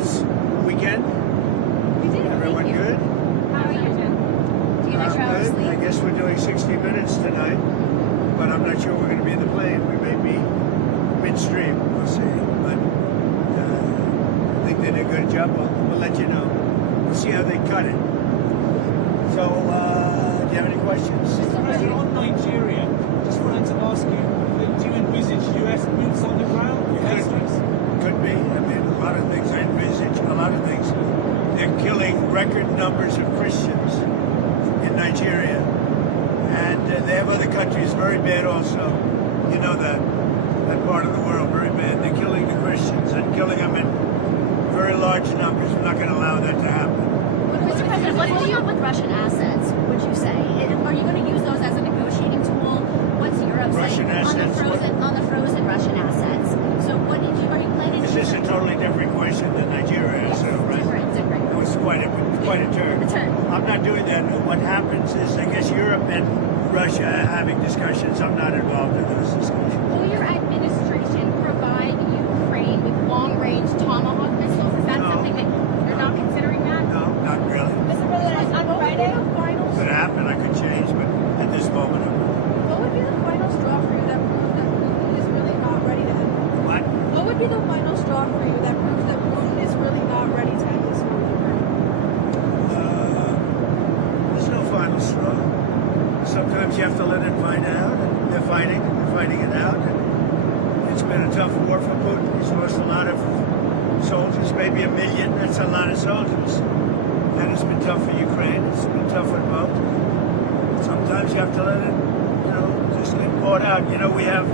nice weekend? We did. Everyone Thank you. good? How are you? Do you get 2 hours Good. I sleep? guess we're doing 60 minutes tonight, but I'm not sure we're going to be in the plane. We may be midstream. We'll see. But I think they did a good job. We'll let you know. We'll see how they cut it. So, do you have any questions? On Nigeria, just wanted to ask you, do you envisage US boots on the ground? Could be. I mean, a lot of things. I envisage a lot of things. They're killing record numbers of Christians in Nigeria. And they have other countries very bad also. You know that part of the world, very bad. They're killing the Christians and killing them in very large numbers. We're not going to allow that to happen. Mr. President, what do you have with Russian assets, would you say? Are you going to use those as a negotiating tool? What's Europe Russian saying assets, on the frozen Russian assets? So are you planning Is this a totally different question than Nigeria asked, right? different. It was quite a turn. I'm not doing that. What happens is, I guess Europe and Russia are having discussions. I'm not involved in those discussions. Will your administration provide Ukraine with long-range Tomahawk missiles? Is that No. something that you're not considering that? No, not really. Mr. President, on Friday, Could happen. I could change, but at this moment, I'm not. What would be the final straw for you that proves that Putin is really not ready to end? What? What would be the final straw for you that proves that Putin is really not ready to end this war? There's no final straw. Sometimes you have to let it find out. And they're fighting it out. And it's been a tough war for Putin. He's lost a lot of soldiers, maybe 1 million. That's a lot of soldiers. And it's been tough for Ukraine. It's been tough for both. Sometimes you have to let it, just get poured out. We have,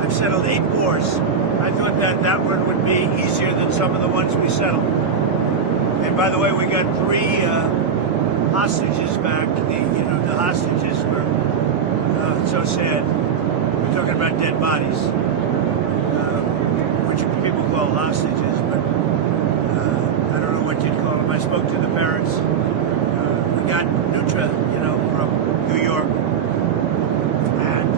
I've settled 8 wars. I thought that one would be easier than some of the ones we settled. And by the way, we got 3 hostages back. The hostages were so sad. We're talking about dead bodies, which people call hostages, but I don't know what you'd call them. I spoke to the parents. We got Nutra, from New York and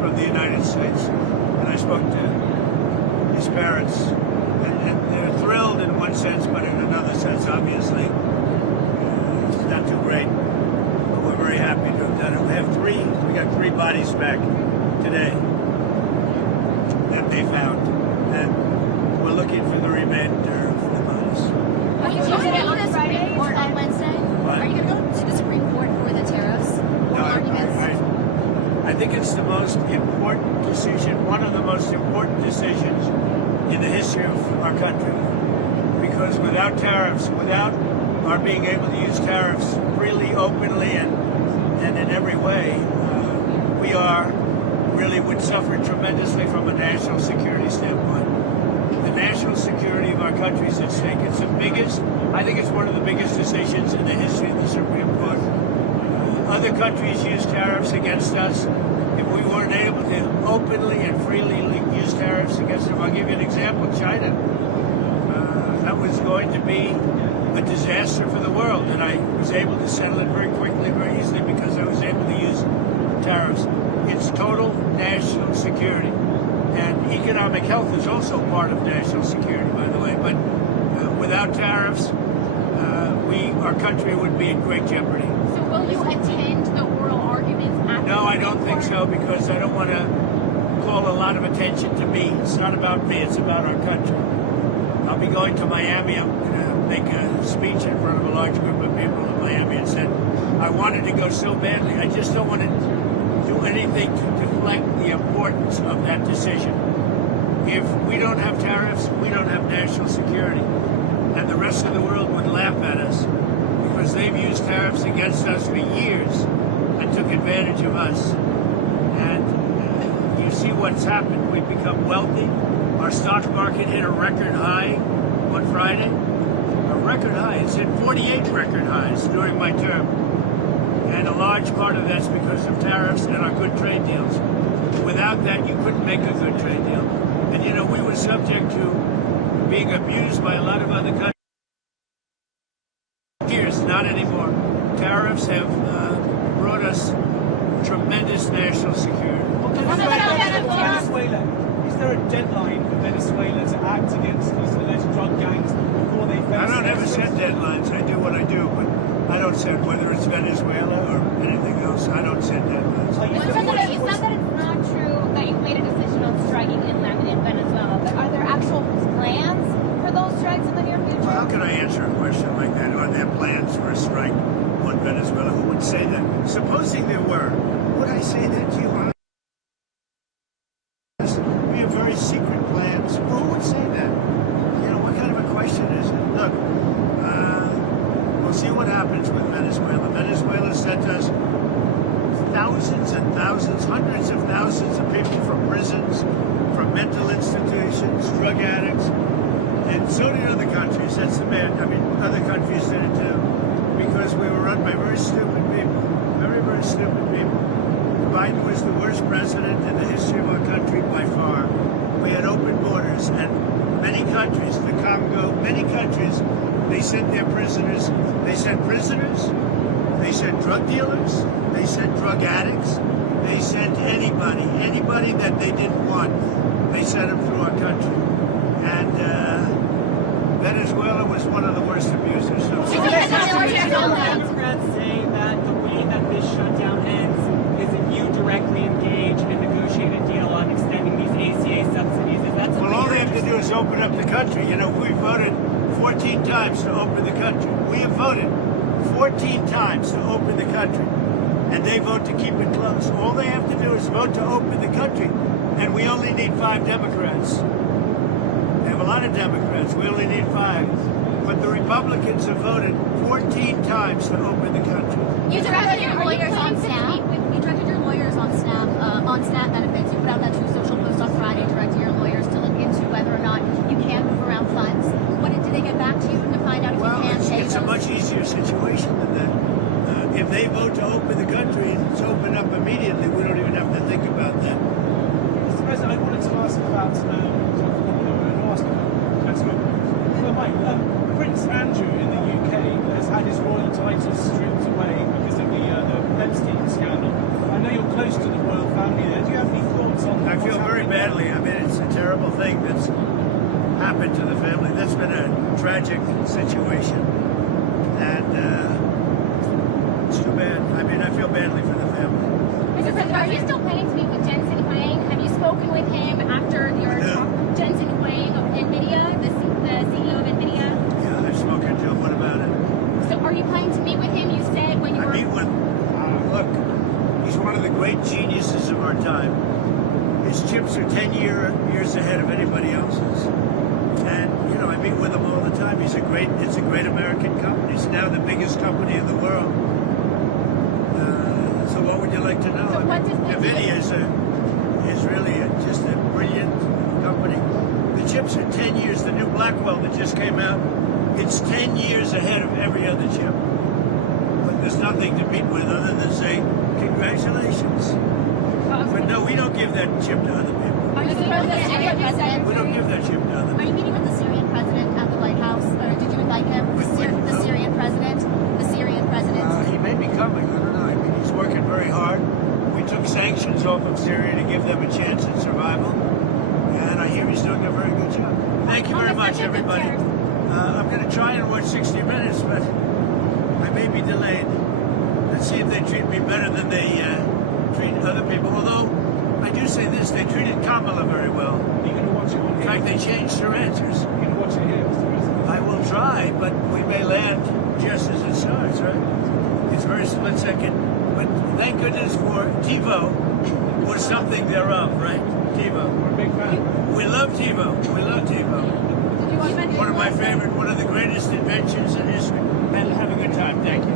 from the United States, and I spoke to his parents, and they're thrilled in one sense, but in another sense, obviously, it's not too great. But we're very happy to have done it. We got 3 bodies back today that they found, and we're looking for the remainder of the bodies. Are you going to go to the Supreme Court on Wednesday? What? Are you going to go to the Supreme Court for the tariffs? No, I think it's the most important decision, one of the most important decisions in the history of our country. Because without tariffs, without our being able to use tariffs freely, openly, and in every way, we would suffer tremendously from a national security standpoint. The national security of our country is at stake. It's the biggest, I think it's one of the biggest decisions in the history of the Supreme Court. Other countries use tariffs against us. If we weren't able to openly and freely use tariffs against them, I'll give you an example, China. That was going to be a disaster for the world, and I was able to settle it very quickly, very easily, because I was able to use tariffs. It's total national security. And economic health is also part of national security, by the way. But without tariffs, our country would be in great jeopardy. So will you attend the oral arguments at No, I don't think so, because I don't want to call a lot of attention to me. It's not about me, it's about our country. I'll be going to Miami. I'm going to make a speech in front of a large group of people in Miami, and said I wanted to go so badly. I just don't want to do anything to deflect the importance of that decision. If we don't have tariffs, we don't have national security. And the rest of the world would laugh at us, because they've used tariffs against us for years and took advantage of us. And you see what's happened. We've become wealthy. Our stock market hit a record high on Friday. A record high. It's hit 48 record highs during my term. And a large part of that's because of tariffs and our good trade deals. Without that, you couldn't make a good trade deal. And we were subject to being abused by a lot of other countries. Years, not anymore. Tariffs have brought us tremendous national security. Venezuela. Is there a deadline for Venezuela to act against us? I don't ever set deadlines. I do what I do, but I don't set whether it's Venezuela or anything else. I don't set deadlines. Like, Mr. President, you said that it's not true that you made a decision on striking inland in Venezuela, but are there actual plans for those strikes in the near future? Well, how can I answer a question like that? Are there plans for a strike on Venezuela? Who would say that? Supposing there were, would I say that to you? We have very secret plans. Well, who would say that? You know, what kind of a question is it? Look, we'll see what happens with Venezuela. Venezuela sent us thousands and thousands, hundreds of thousands of people from prisons, from mental institutions, drug addicts, and so did other countries. That's the bad. I mean, other countries did it too, because we were run by very stupid people, very, very stupid people. Biden was the worst president in the history of our country by far. We had open borders, and many countries, the Congo, many countries, they sent their prisoners. They sent prisoners. They sent drug dealers. They sent drug addicts. They sent anybody that they didn't want. They sent them through our country. And Venezuela was one of the worst abusers. Democrats say that the way that this shutdown ends is if you directly engage and negotiate a deal on extending these ACA subsidies. Is that something Well, all they you're have to do is open up the country. You know, we voted 14 times to open the country. We have voted 14 times to open the country, and they vote to keep it closed. All they have to do is vote to open the country, and we only need 5 Democrats. We have a lot of Democrats. We only need 5. But the Republicans have voted 14 times to open the country. You directed your lawyers on SNAP. You directed your lawyers on SNAP benefits. You put out that True Social post on Friday, directing your lawyers to look into whether or not you can move around funds. Did they get back to you to find out if Well, you can pay it's a those? much easier situation than that. If they vote to open the country and it's open up immediately, we don't even have to think about that. Mr. President, I wanted to ask about Prince Andrew in the UK has had his royal titles stripped away because of the Epstein scandal. I know you're close to the royal family there. Do you have any thoughts on I what's feel very happening there? badly. I mean, it's a terrible thing that's happened to the family. That's been a tragic situation, and it's too bad. I mean, I feel badly for the family. Mr. President, are you still planning to meet with Jensen Huang? Have you spoken with him after your talk? Jensen Huang of Nvidia, the CEO of Nvidia? Yeah, I've spoken to him. What about it? So are you planning to meet with him? You said when you I were... meet with, look, he's one of the great geniuses of our time. His chips are 10 years ahead of anybody else's. And, you know, I meet with him all the time. It's a great American company. It's now the biggest company in the world. So what would you like to know? So what does Nvidia is really just a brilliant company. The chips are 10 years. The new Blackwell that just came out, it's 10 years ahead of every other chip. But there's nothing to meet with other than say, congratulations. But no, we don't give that chip to other people. Are you meeting with the Syrian president? We don't give that chip to other Are people. you meeting with the Syrian president at the White House? Or did you invite him? The Syrian president? The Syrian president? He may be coming. I don't know. I mean, he's working very hard. We took sanctions off of Syria to give them a chance at survival. And I hear he's doing a very good job. Thank you very much, everybody. I'm going to try and watch 60 Minutes, but I may be delayed. Let's see if they treat me better than they treat other people. Although, I do say this, they treated Kamala very well. Are you going to watch it on In here? fact, they changed her answers. You're going to watch it here, Mr. President? I will try, but we may land just as it starts, right? It's very split second. But thank goodness for TiVo or something thereof, right? TiVo. We're a big fan. We love TiVo. We love TiVo. One of my favorite, one of the greatest inventions in history. And have a good time. Thank you.